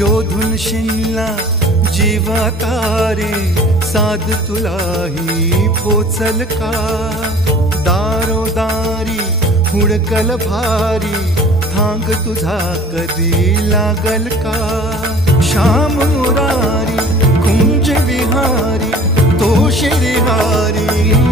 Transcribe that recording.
शोधून शिनला जीवा तारे, साध तुलाही पोचल का? दारोदारी हुडकल भारी, थांग तुझा कधी लागल का? श्याम मुरारी कुंज विहारी, तो श्रीहारी